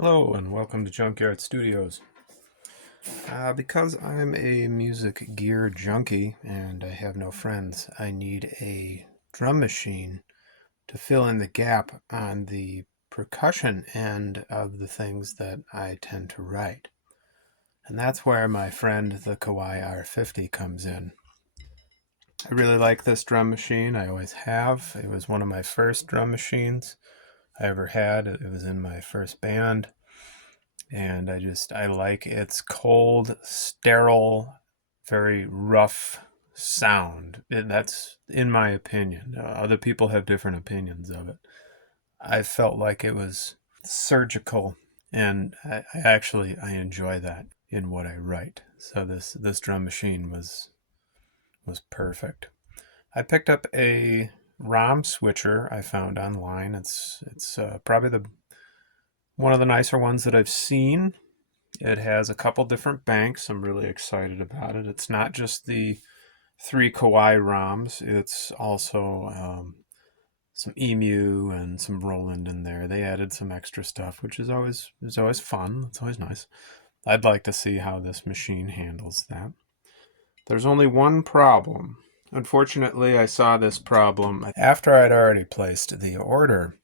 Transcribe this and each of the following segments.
Hello and welcome to Junkyard Studios. Because I'm a music gear junkie and I have no friends, I need a drum machine to fill in the gap on the percussion end of the things that I tend to write. And that's where my friend the Kawai R50 comes in. I really like this drum machine. I always have. It was one of my first drum machines I ever had. It was in my first band. And I like its cold, sterile, very rough sound. That's in my opinion. Other people have different opinions of it. I felt like it was surgical, and I enjoy that in what I write. So this drum machine was perfect. I picked up a ROM switcher I found online. It's probably the one of the nicer ones that I've seen. It has a couple different banks. I'm really excited about it. It's not just the 3 Kawai ROMs. It's also some Emu and some Roland in there. They added some extra stuff, which is always fun. It's always nice. I'd like to see how this machine handles that. There's only one problem. Unfortunately, I saw this problem after I'd already placed the order.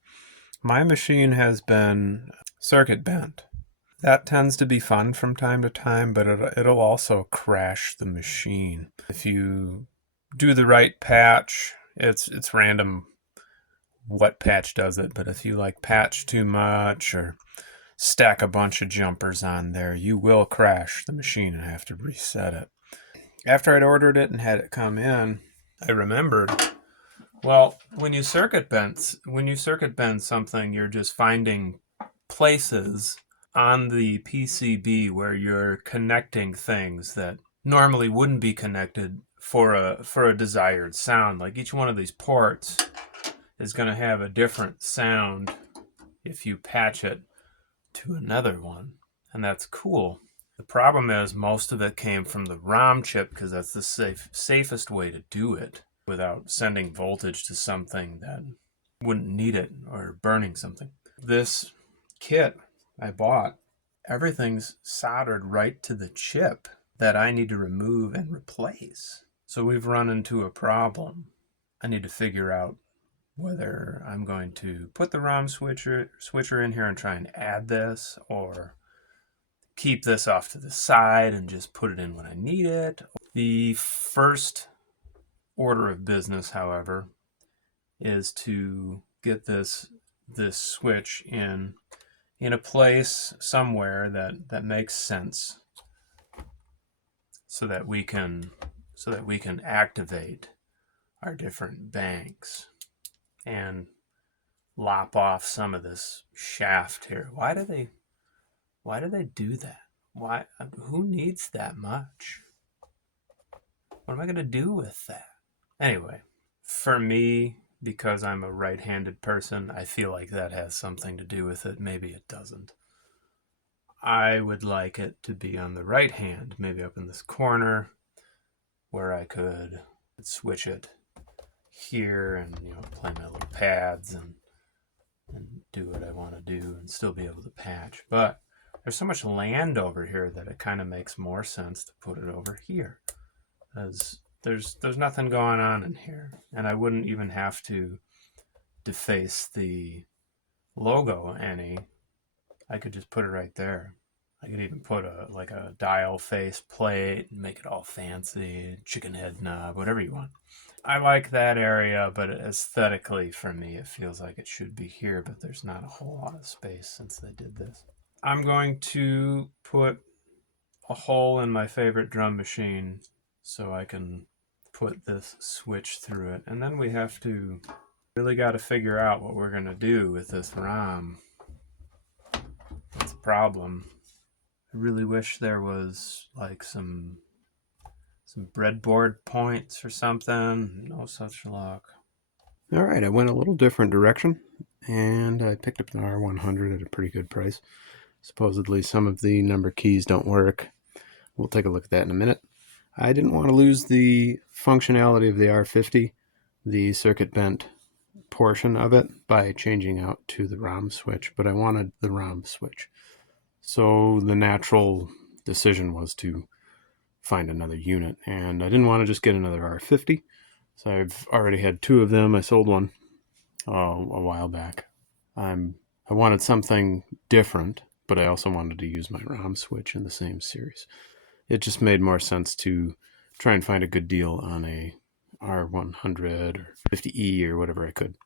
My machine has been circuit bent. That tends to be fun from time to time, but it'll also crash the machine. If you do the right patch, it's random what patch does it, but if you like patch too much or stack a bunch of jumpers on there, you will crash the machine and have to reset it. After I'd ordered it and had it come in, I remembered, well, when you circuit bend something, you're just finding places on the PCB where you're connecting things that normally wouldn't be connected for a desired sound. Like each one of these ports is going to have a different sound if you patch it to another one, and that's cool. The problem is most of it came from the ROM chip because that's the safest way to do it without sending voltage to something that wouldn't need it or burning something. This kit I bought, everything's soldered right to the chip that I need to remove and replace. So we've run into a problem. I need to figure out whether I'm going to put the ROM switcher in here and try and add this, or keep this off to the side and just put it in when I need it. The first order of business, however, is to get this switch in a place somewhere that makes sense, so that we can activate our different banks and lop off some of this shaft here. Why do they do that? Why? Who needs that much? What am I going to do with that? Anyway, for me, because I'm a right-handed person, I feel like that has something to do with it. Maybe it doesn't. I would like it to be on the right hand, maybe up in this corner, where I could switch it here and play my little pads and do what I want to do and still be able to patch. But there's so much land over here that it kind of makes more sense to put it over here, as there's nothing going on in here, and I wouldn't even have to deface the logo any. I could just put it right there. I could even put a dial face plate and make it all fancy, chicken head knob, whatever you want. I like that area, but aesthetically for me, it feels like it should be here, but there's not a whole lot of space since they did this. I'm going to put a hole in my favorite drum machine so I can put this switch through it. And then we have to really got to figure out what we're going to do with this ROM. That's a problem. I really wish there was like some breadboard points or something. No such luck. All right, I went a little different direction, and I picked up an R100 at a pretty good price. Supposedly some of the number keys don't work. We'll take a look at that in a minute. I didn't want to lose the functionality of the R50, the circuit bent portion of it by changing out to the ROM switch, but I wanted the ROM switch. So the natural decision was to find another unit, and I didn't want to just get another R50. So I've already had 2 of them. I sold one a while back. I wanted something different, but I also wanted to use my ROM switch in the same series. It just made more sense to try and find a good deal on a R100 or 50E or whatever I could.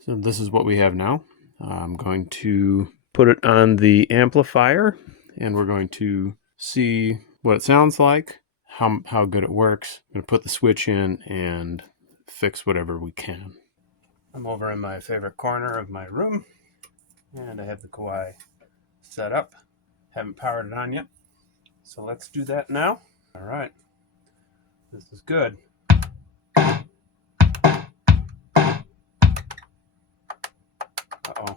So this is what we have now. I'm going to put it on the amplifier, and we're going to see what it sounds like, how good it works. I'm going to put the switch in and fix whatever we can. I'm over in my favorite corner of my room, and I have the Kawai set up. Haven't powered it on yet, so let's do that now. All right, this is good. Uh-oh.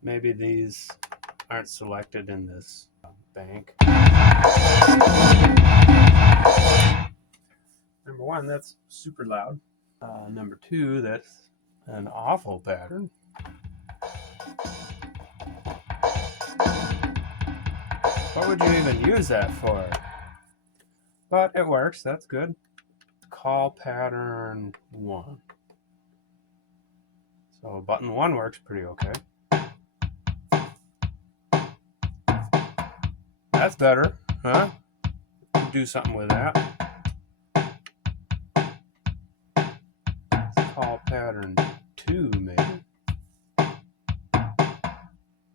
Maybe these aren't selected in this bank. Number 1, that's super loud. Number 2, that's an awful pattern. What would you even use that for? But it works, that's good. Call pattern 1. So button 1 works pretty okay. That's better, huh? Do something with that. Let's call pattern 2 maybe.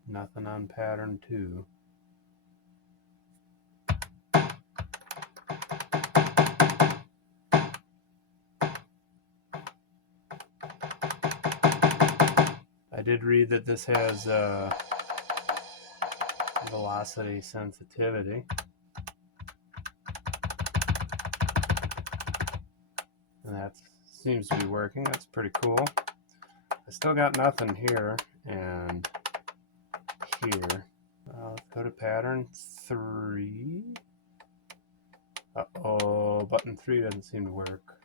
Nothing on pattern 2. I did read that this has velocity sensitivity. And that seems to be working. That's pretty cool. I still got nothing here and here. Let's go to pattern 3. Uh-oh, button 3 doesn't seem to work.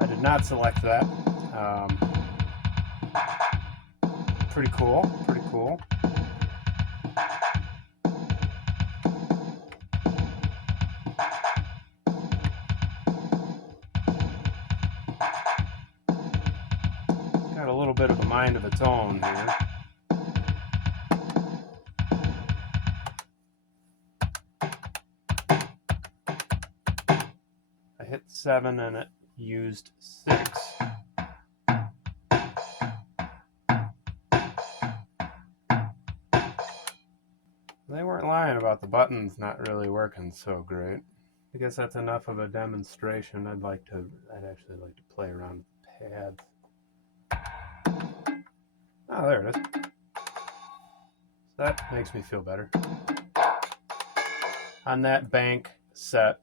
I did not select that. Pretty cool, pretty cool. Got a little bit of a mind of its own here. I hit 7 and it used 6. They weren't lying about the buttons not really working so great. I guess that's enough of a demonstration. I'd actually like to play around with pads. Oh, there it is. That makes me feel better. On that bank set,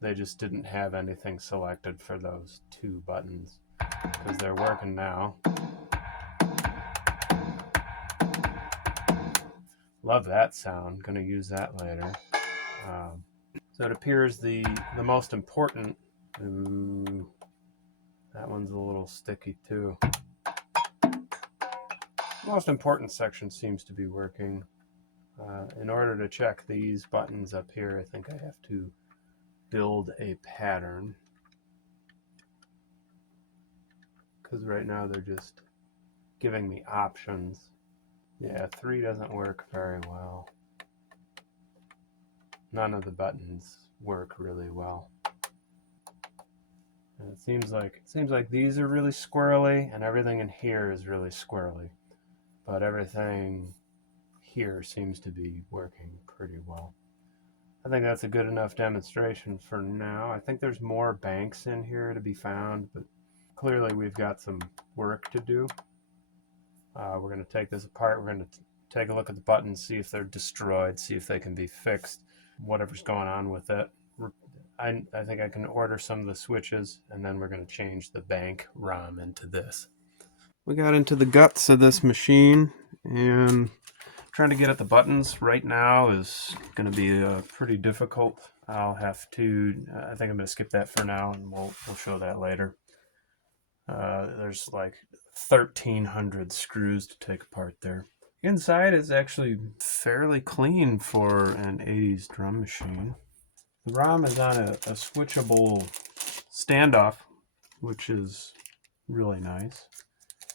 they just didn't have anything selected for those 2 buttons because they're working now. Love that sound. Gonna use that later. So it appears the most important. Ooh, that one's a little sticky too. Most important section seems to be working. In order to check these buttons up here, I think I have to build a pattern. Because right now they're just giving me options. Yeah, 3 doesn't work very well. None of the buttons work really well. And it seems like these are really squirrely and everything in here is really squirrely. But everything here seems to be working pretty well. I think that's a good enough demonstration for now. I think there's more banks in here to be found, but clearly we've got some work to do. We're going to take this apart. We're going to take a look at the buttons, see if they're destroyed, see if they can be fixed, whatever's going on with it. I think I can order some of the switches, and then we're going to change the bank ROM into this. We got into the guts of this machine, and Trying to get at the buttons right now is going to be pretty difficult. I'll have to, I think I'm going to skip that for now, and we'll show that later. There's like 1,300 screws to take apart there. Inside is actually fairly clean for an 80s drum machine. The ROM is on a switchable standoff, which is really nice.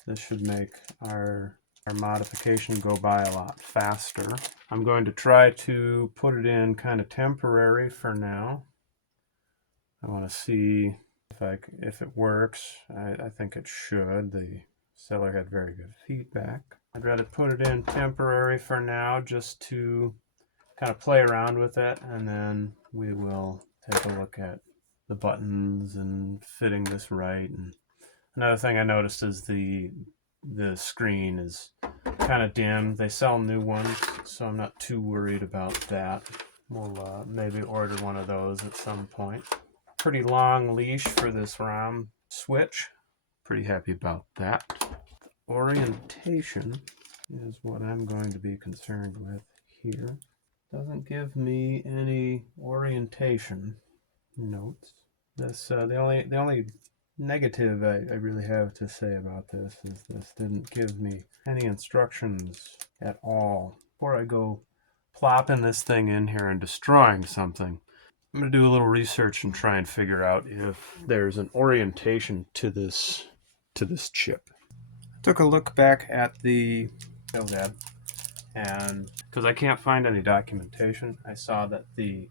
This should make our modification go by a lot faster. I'm going to try to put it in kind of temporary for now. I want to see if it works. I think it should. The seller had very good feedback. I'd rather put it in temporary for now just to kind of play around with it, and then we will take a look at the buttons and fitting this right. And another thing I noticed is the screen is kind of dim. They sell new ones, so I'm not too worried about that. We'll maybe order one of those at some point. Pretty long leash for this ROM switch. Pretty happy about that. Orientation is what I'm going to be concerned with here. Doesn't give me any orientation notes. This the only negative I really have to say about this is this didn't give me any instructions at all. Before I go plopping this thing in here and destroying something, I'm going to do a little research and try and figure out if there's an orientation to this chip. I took a look back at the sales ad, and because I can't find any documentation, I saw that the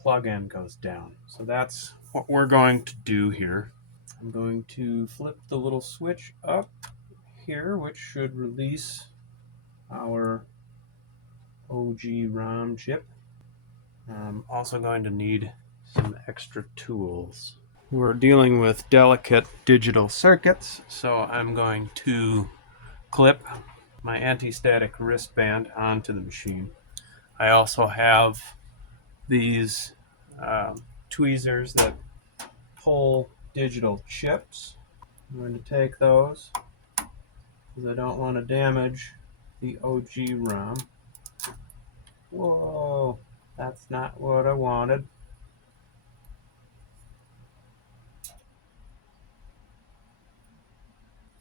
plug-in goes down. So that's what we're going to do here. I'm going to flip the little switch up here, which should release our OG ROM chip. I'm also going to need some extra tools. We're dealing with delicate digital circuits, so I'm going to clip my anti-static wristband onto the machine. I also have these tweezers that pull digital chips. I'm going to take those because I don't want to damage the OG ROM. Whoa, that's not what I wanted.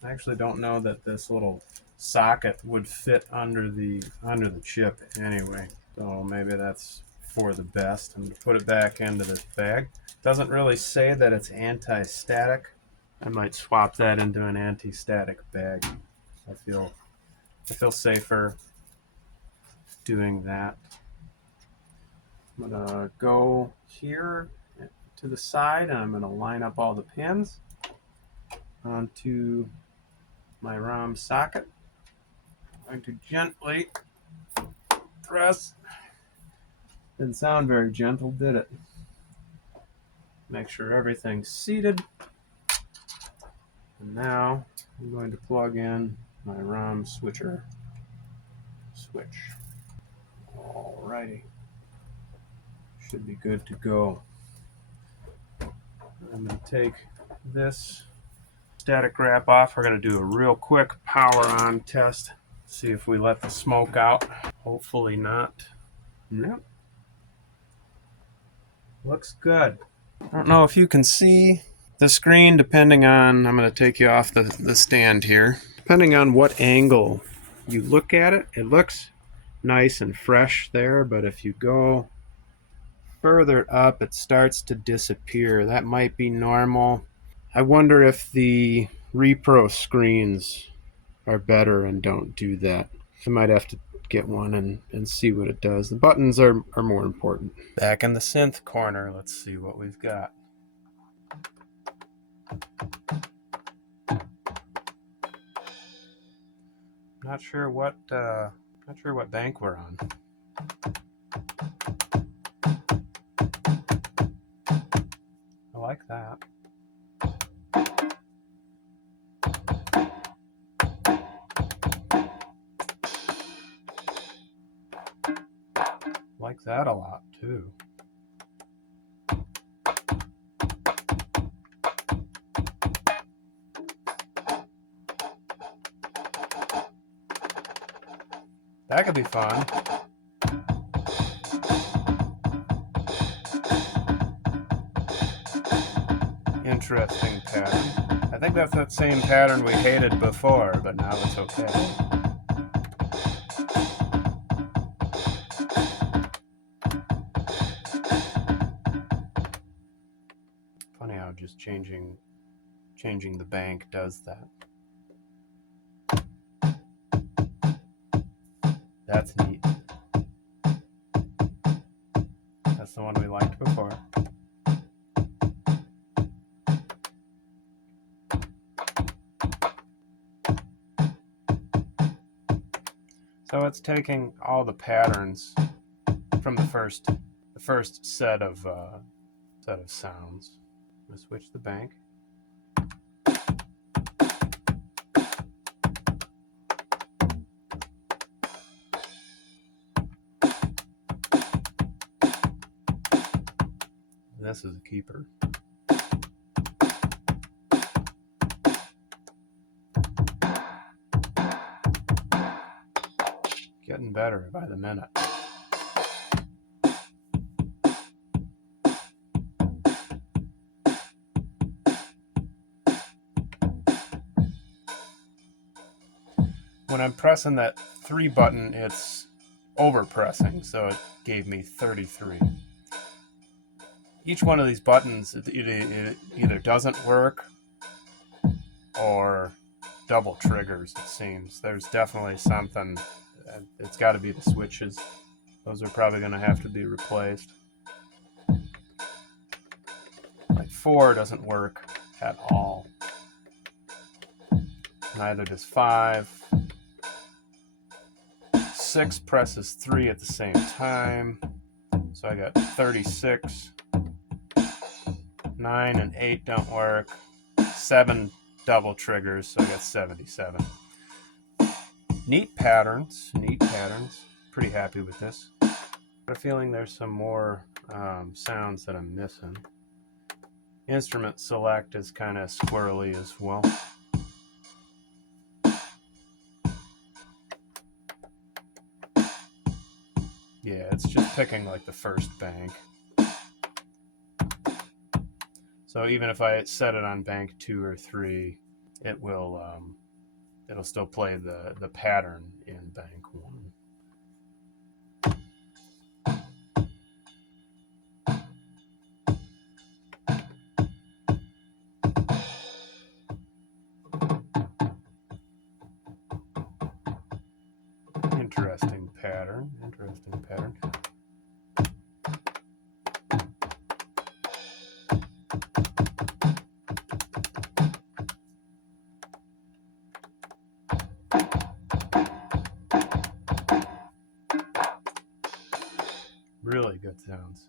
I actually don't know that this little socket would fit under the chip anyway, so maybe that's for the best. I'm going to put it back into this bag. Doesn't really say that it's anti-static. I might swap that into an anti-static bag. I feel safer doing that. I'm gonna go here to the side, and I'm gonna line up all the pins onto my ROM socket. I'm going to gently press. Didn't sound very gentle, did it? Make sure everything's seated. And now I'm going to plug in my ROM switcher switch. Alrighty. Should be good to go. I'm going to take this static wrap off. We're going to do a real quick power on test. See if we let the smoke out. Hopefully not. Nope. Looks good. I don't know if you can see the screen depending on, I'm going to take you off the stand here. Depending on what angle you look at it, it looks nice and fresh there, but if you go further up, it starts to disappear. That might be normal. I wonder if the repro screens are better and don't do that. I might have to get one and see what it does. The buttons are more important. Back in the synth corner, let's see what we've got. Not sure what bank we're on. I like that. Like that a lot too. That could be fun. Interesting pattern. I think that's that same pattern we hated before, but now it's okay. Funny how just changing the bank does that. That's neat. That's the one we liked before. So it's taking all the patterns from the first set of sounds. I'm gonna switch the bank. This is a keeper. Getting better by the minute. When I'm pressing that 3 button, it's over pressing, so it gave me 33. Each one of these buttons, it either doesn't work or double triggers, it seems. There's definitely something. It's got to be the switches. Those are probably going to have to be replaced. Like 4 doesn't work at all. Neither does 5. 6 presses 3 at the same time. So I got 36. 9 and 8 don't work. 7 double triggers, so I got 77. Neat patterns. Pretty happy with this. I have a feeling there's some more sounds that I'm missing. Instrument select is kind of squirrely as well. Yeah, it's just picking like the first bank. So even if I set it on bank 2 or 3, it will it'll still play the pattern in bank 1. Interesting pattern. Really good sounds.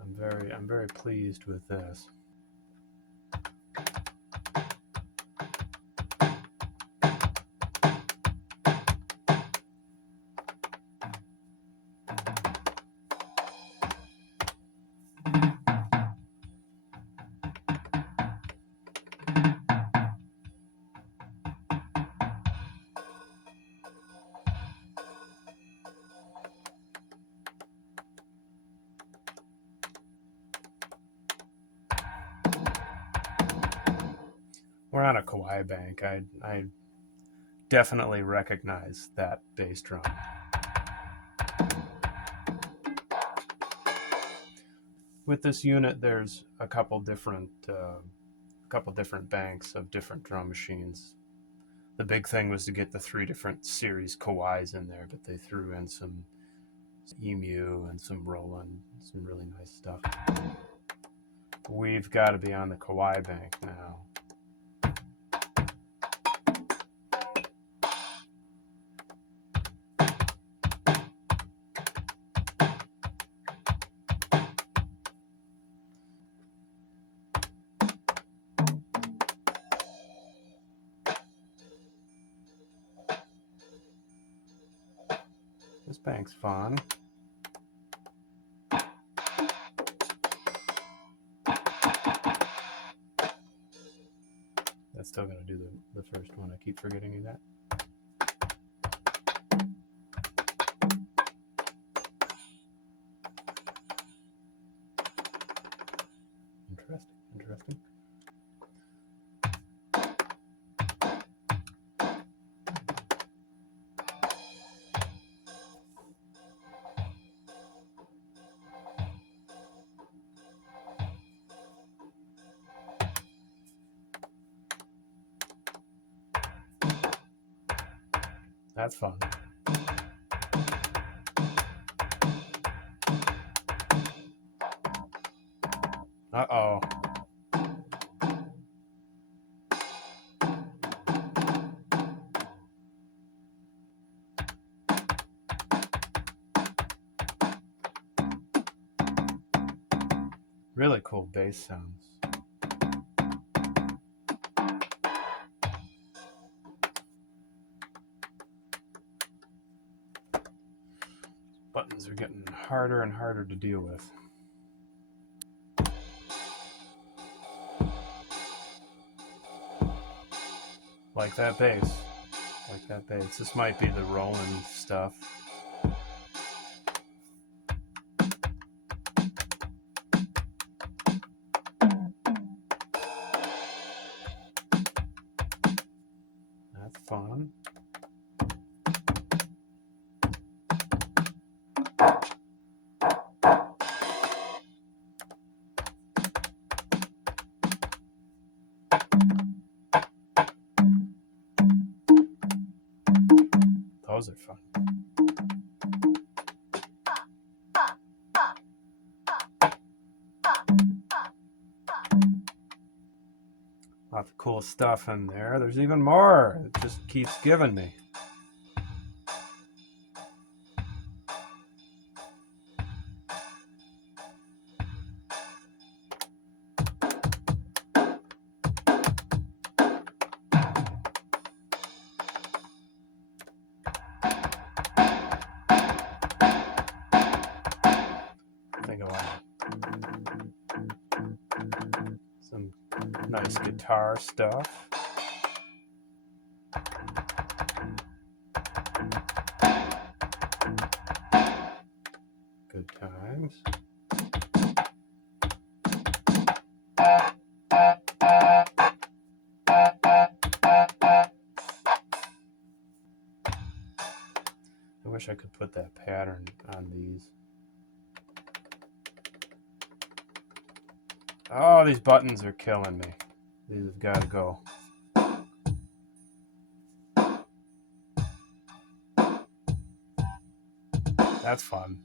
I'm very pleased with this. We're on a Kawai bank. I definitely recognize that bass drum. With this unit, there's a couple different banks of different drum machines. The big thing was to get the 3 different series Kawais in there, but they threw in some Emu and some Roland, some really nice stuff. We've got to be on the Kawai bank now. This bank's fun. That's still going to do the first one. I keep forgetting that. That's fun. Uh-oh. Really cool bass sounds. Buttons are getting harder and harder to deal with. Like that bass. Like that bass. This might be the rolling stuff. That's fun. Those are fun. Lots of cool stuff in there. There's even more. It just keeps giving me. Think of some nice guitar stuff. Good times. I wish I could put that pattern on these. Oh, these buttons are killing me. These have got to go. That's fun.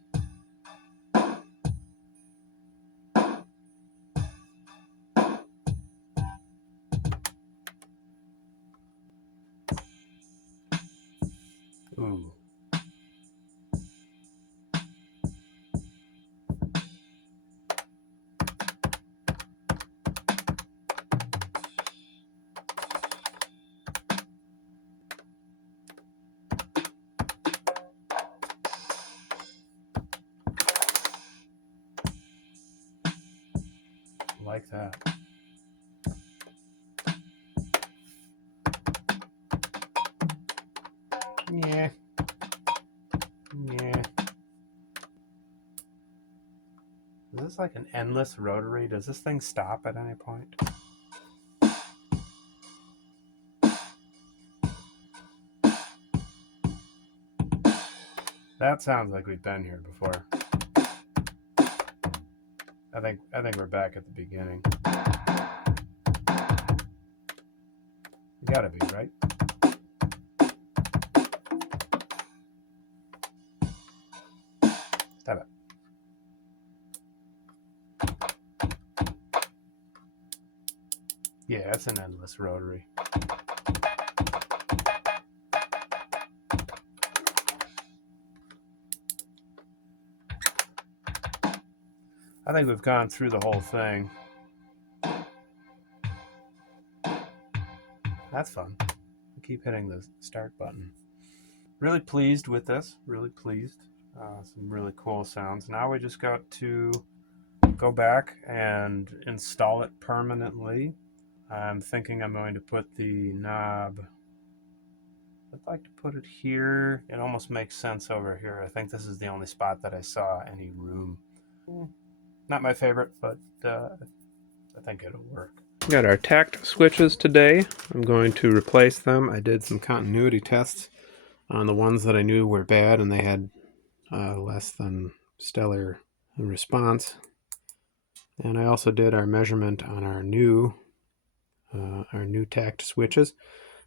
Ooh. Like that. Yeah. Yeah. Is this like an endless rotary? Does this thing stop at any point? That sounds like we've been here before. I think we're back at the beginning. You gotta be, right? Stop it. Yeah, it's an endless rotary. I think we've gone through the whole thing. That's fun. I keep hitting the start button. Really pleased with this. Really pleased. Some really cool sounds. Now we just got to go back and install it permanently. I'm thinking I'm going to put the knob. I'd like to put it here. It almost makes sense over here. I think this is the only spot that I saw any room. Not my favorite, but I think it'll work. We got our tact switches today. I'm going to replace them. I did some continuity tests on the ones that I knew were bad and they had less than stellar response. And I also did our measurement on our new tact switches.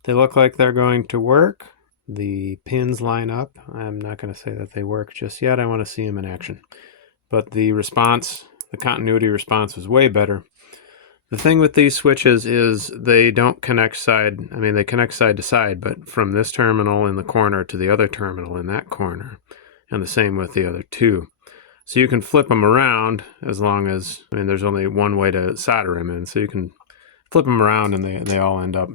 They look like they're going to work. the pins line up. I'm not going to say that they work just yet. I want to see them in action. But the response, the continuity response was way better. The thing with these switches is they don't connect they connect side to side, but from this terminal in the corner to the other terminal in that corner, and the same with the other two. So you can flip them around as long as, there's only one way to solder them in, so you can flip them around and they all end up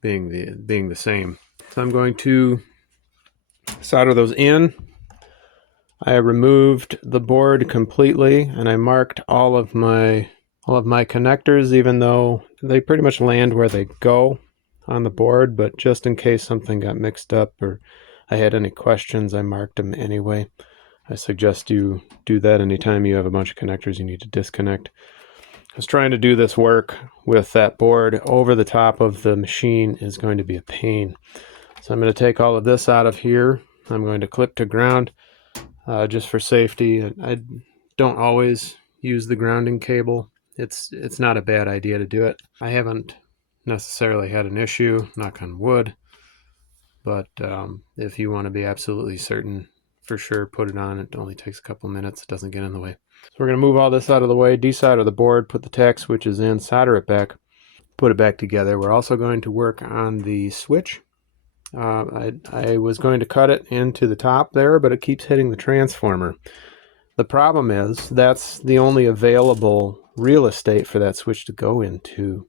being the same. So I'm going to solder those in. I removed the board completely and I marked all of my connectors, even though they pretty much land where they go on the board, but just in case something got mixed up or I had any questions, I marked them anyway. I suggest you do that anytime you have a bunch of connectors you need to disconnect. Because trying to do this work with that board over the top of the machine is going to be a pain. So I'm going to take all of this out of here. I'm going to clip to ground just for safety. I don't always use the grounding cable. It's not a bad idea to do it. I haven't necessarily had an issue, knock on wood, but if you want to be absolutely certain, for sure, put it on. It only takes a couple minutes. It doesn't get in the way. So we're going to move all this out of the way, desolder the board, put the tact switches in, solder it back, put it back together. We're also going to work on the switch. I was going to cut it into the top there, but it keeps hitting the transformer. The problem is that's the only available real estate for that switch to go into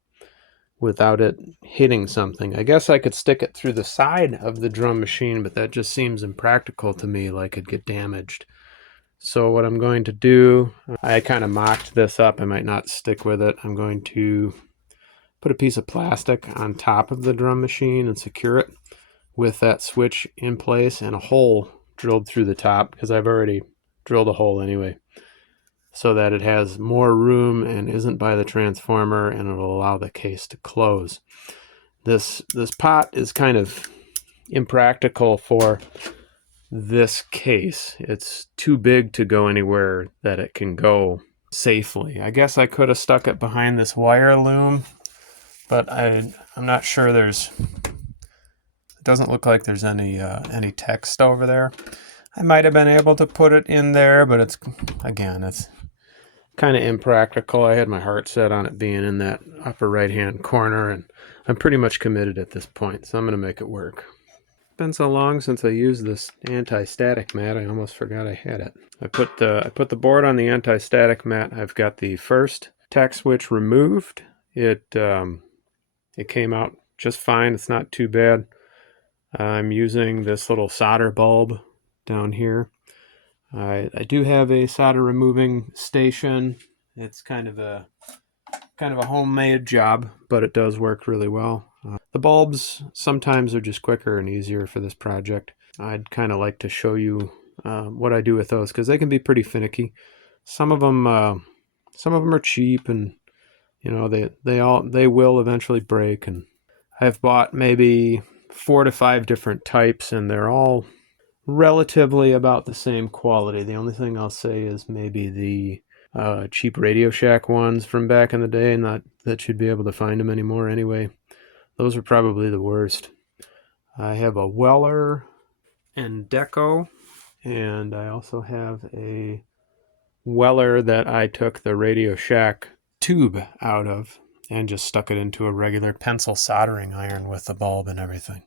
without it hitting something. I guess I could stick it through the side of the drum machine, but that just seems impractical to me, like it'd get damaged. So what I'm going to do, I kind of mocked this up. I might not stick with it. I'm going to put a piece of plastic on top of the drum machine and secure it with that switch in place and a hole drilled through the top, because I've already drilled a hole anyway, so that it has more room and isn't by the transformer, and it'll allow the case to close. This pot is kind of impractical for this case. It's too big to go anywhere that it can go safely. I guess I could have stuck it behind this wire loom, but I'm not sure it doesn't look like there's any text over there. I might have been able to put it in there, but it's kind of impractical. I had my heart set on it being in that upper right-hand corner, and I'm pretty much committed at this point, so I'm going to make it work. It's been so long since I used this anti-static mat, I almost forgot I had it. I put the board on the anti-static mat. I've got the first tact switch removed. It came out just fine. It's not too bad. I'm using this little solder bulb down here. I do have a solder removing station. It's kind of a homemade job, but it does work really well. The bulbs sometimes are just quicker and easier for this project. I'd kind of like to show you what I do with those, because they can be pretty finicky. Some of them are cheap, and they will eventually break. And I've bought maybe 4 to 5 different types, and they're all relatively about the same quality. The only thing I'll say is maybe the cheap Radio Shack ones from back in the day, not that you'd be able to find them anymore anyway. Those are probably the worst. I have a Weller and Deco, and I also have a Weller that I took the Radio Shack tube out of and just stuck it into a regular pencil soldering iron with the bulb and everything.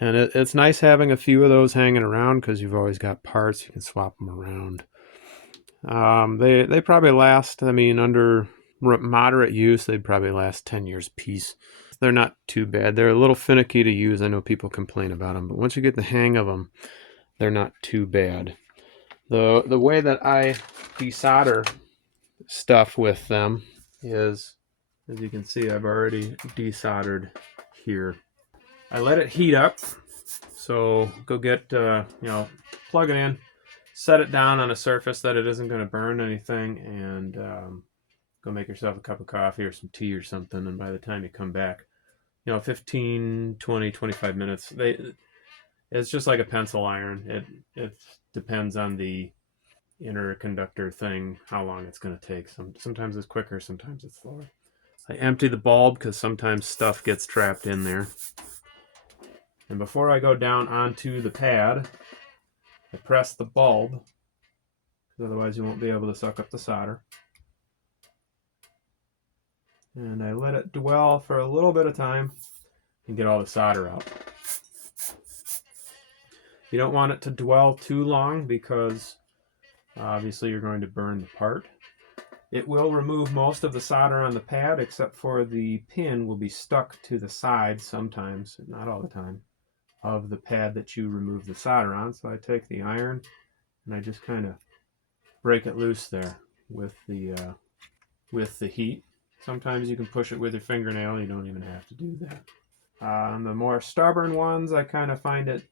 And it's nice having a few of those hanging around, because you've always got parts. You can swap them around. They probably last, under moderate use, they'd probably last 10 years apiece. They're not too bad. They're a little finicky to use. I know people complain about them, but once you get the hang of them, they're not too bad. The way that I desolder stuff with them is, as you can see, I've already desoldered here. I let it heat up, so go get, plug it in, set it down on a surface that it isn't going to burn anything, and go make yourself a cup of coffee or some tea or something, and by the time you come back, 15, 20, 25 minutes, it's just like a pencil iron. It depends on the inner conductor thing, how long it's going to take. Sometimes it's quicker, sometimes it's slower. I empty the bulb because sometimes stuff gets trapped in there. And before I go down onto the pad, I press the bulb, because otherwise you won't be able to suck up the solder. And I let it dwell for a little bit of time and get all the solder out. You don't want it to dwell too long because obviously you're going to burn the part. It will remove most of the solder on the pad, except for the pin will be stuck to the side sometimes, not all the time, of the pad that you remove the solder on. So I take the iron and I just kind of break it loose there with the heat. Sometimes you can push it with your fingernail. You don't even have to do that. On the more stubborn ones, I kind of find it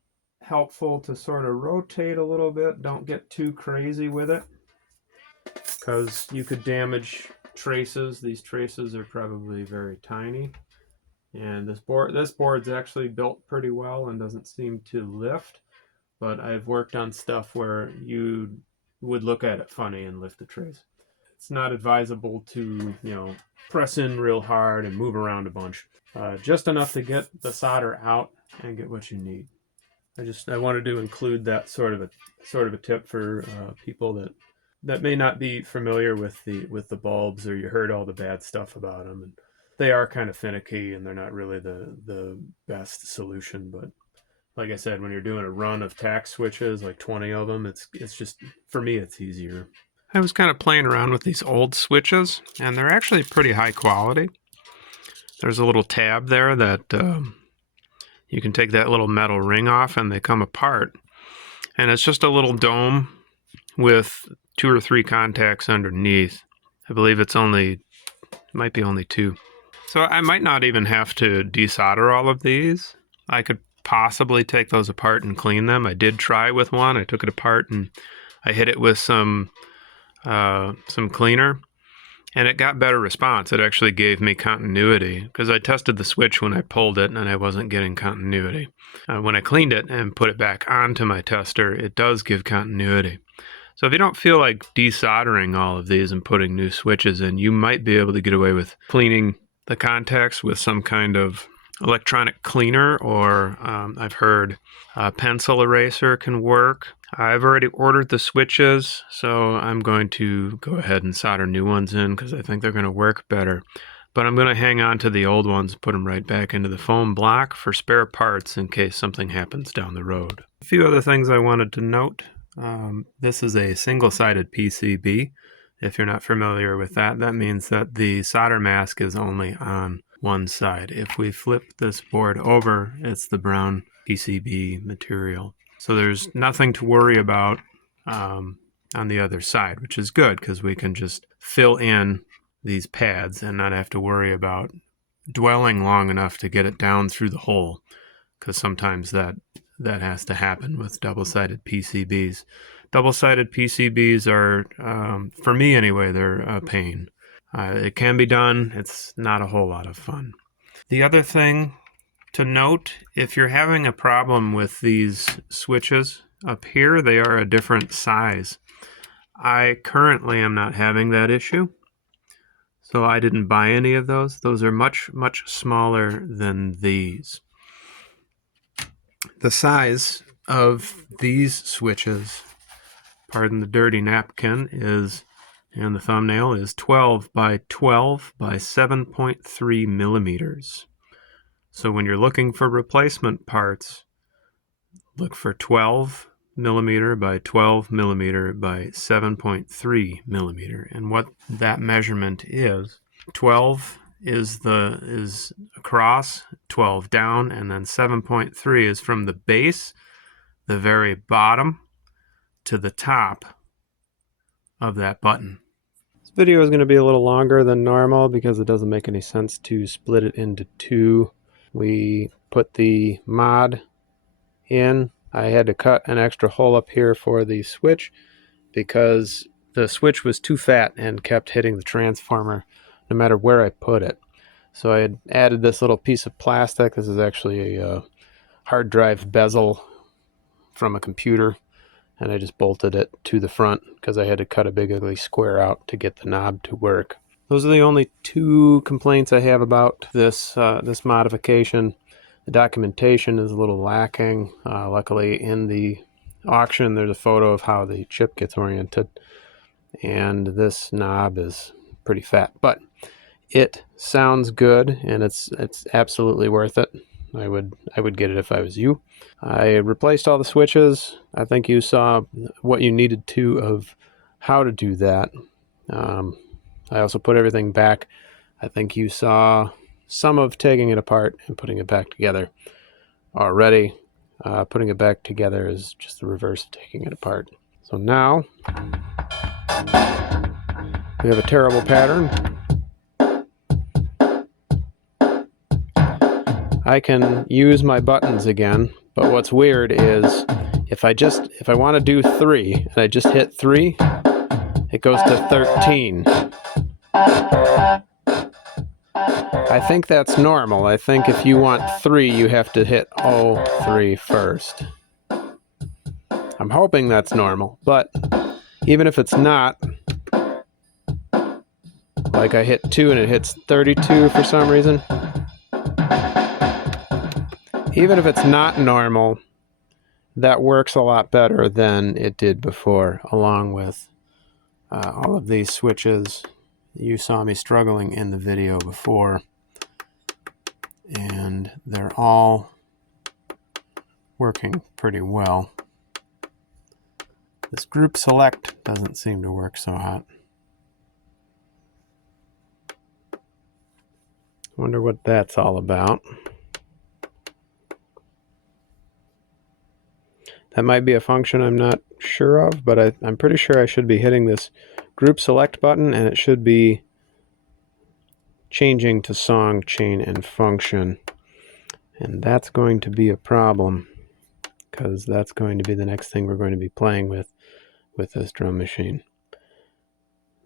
helpful to sort of rotate a little bit. Don't get too crazy with it, because you could damage traces. These traces are probably very tiny. And this board's actually built pretty well and doesn't seem to lift, but I've worked on stuff where you would look at it funny and lift the trace. It's not advisable to, press in real hard and move around a bunch. Just enough to get the solder out and get what you need. I wanted to include that sort of a tip for people that may not be familiar with the bulbs, or you heard all the bad stuff about them. And they are kind of finicky and they're not really the best solution. But like I said, when you're doing a run of tact switches, like 20 of them, it's just, for me, it's easier. I was kind of playing around with these old switches, and they're actually pretty high quality. There's a little tab there that you can take that little metal ring off and they come apart. And it's just a little dome with 2 or 3 contacts underneath. I believe might be only 2. So I might not even have to desolder all of these. I could possibly take those apart and clean them. I did try with one. I took it apart and I hit it with some cleaner, and it got better response. It actually gave me continuity, because I tested the switch when I pulled it and I wasn't getting continuity. When I cleaned it and put it back onto my tester, it does give continuity. So if you don't feel like desoldering all of these and putting new switches in, you might be able to get away with cleaning the contacts with some kind of electronic cleaner, or I've heard a pencil eraser can work. I've already ordered the switches, so I'm going to go ahead and solder new ones in because I think they're going to work better. But I'm going to hang on to the old ones, put them right back into the foam block for spare parts in case something happens down the road. A few other things I wanted to note. This is a single-sided PCB. If you're not familiar with that, that means that the solder mask is only on one side. If we flip this board over, it's the brown PCB material. So there's nothing to worry about on the other side, which is good because we can just fill in these pads and not have to worry about dwelling long enough to get it down through the hole, because sometimes that has to happen with double-sided PCBs. Double-sided PCBs are, for me anyway, they're a pain. It can be done. It's not a whole lot of fun. The other thing to note, if you're having a problem with these switches up here, they are a different size. I currently am not having that issue, so I didn't buy any of those. Those are much, much smaller than these. The size of these switches, pardon the dirty napkin, and the thumbnail is 12 by 12 by 7.3 millimeters. So when you're looking for replacement parts, look for 12 millimeter by 12 millimeter by 7.3 millimeter. And what that measurement is, 12 is across, 12 down, and then 7.3 is from the base, the very bottom, to the top of that button. This video is going to be a little longer than normal because it doesn't make any sense to split it into 2. We put the mod in. I had to cut an extra hole up here for the switch because the switch was too fat and kept hitting the transformer no matter where I put it. So I had added this little piece of plastic. This is actually a hard drive bezel from a computer, and I just bolted it to the front because I had to cut a big ugly square out to get the knob to work. Those are the only 2 complaints I have about this modification. The documentation is a little lacking. Luckily, in the auction, there's a photo of how the chip gets oriented, and this knob is pretty fat, but it sounds good, and it's absolutely worth it. I would get it if I was you. I replaced all the switches. I think you saw what you needed to of how to do that. I also put everything back. I think you saw some of taking it apart and putting it back together already. Putting it back together is just the reverse of taking it apart. So now we have a terrible pattern. I can use my buttons again, but what's weird is if I want to do 3 and I just hit 3, it goes to 13. I think that's normal. I think if you want 3, you have to hit all 3 first. I'm hoping that's normal, but even if it's not, like I hit 2 and it hits 32 for some reason, even if it's not normal, that works a lot better than it did before, along with all of these switches. You saw me struggling in the video before, and they're all working pretty well. This group select doesn't seem to work so hot. Wonder what that's all about. That might be a function I'm not sure of, but I'm pretty sure I should be hitting this group select button, and it should be changing to song, chain, and function. And that's going to be a problem, because that's going to be the next thing we're going to be playing with this drum machine.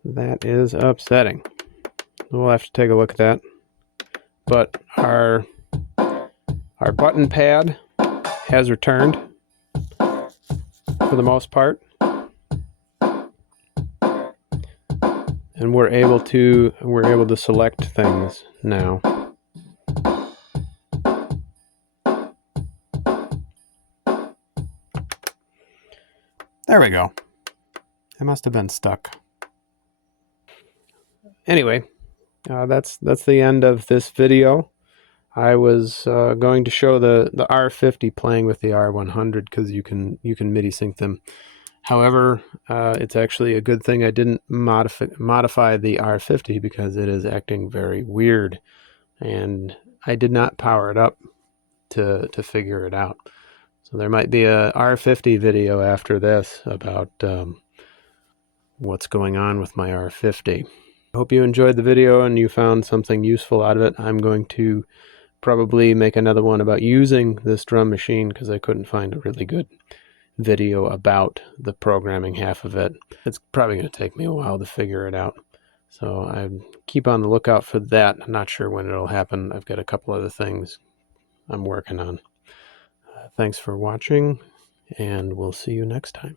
That is upsetting. We'll have to take a look at that. But our button pad has returned for the most part, and we're able to select things now. There we go. It must have been stuck. Anyway, that's the end of this video. I was going to show the R50 playing with the R100 because you can MIDI sync them. However, it's actually a good thing I didn't modify the R50 because it is acting very weird, and I did not power it up to figure it out. So there might be a R50 video after this about what's going on with my R50. I hope you enjoyed the video and you found something useful out of it. I'm going to probably make another one about using this drum machine because I couldn't find a really good video about the programming half of it. It's probably going to take me a while to figure it out. So I keep on the lookout for that. I'm not sure when it'll happen. I've got a couple other things I'm working on. Thanks for watching, and we'll see you next time.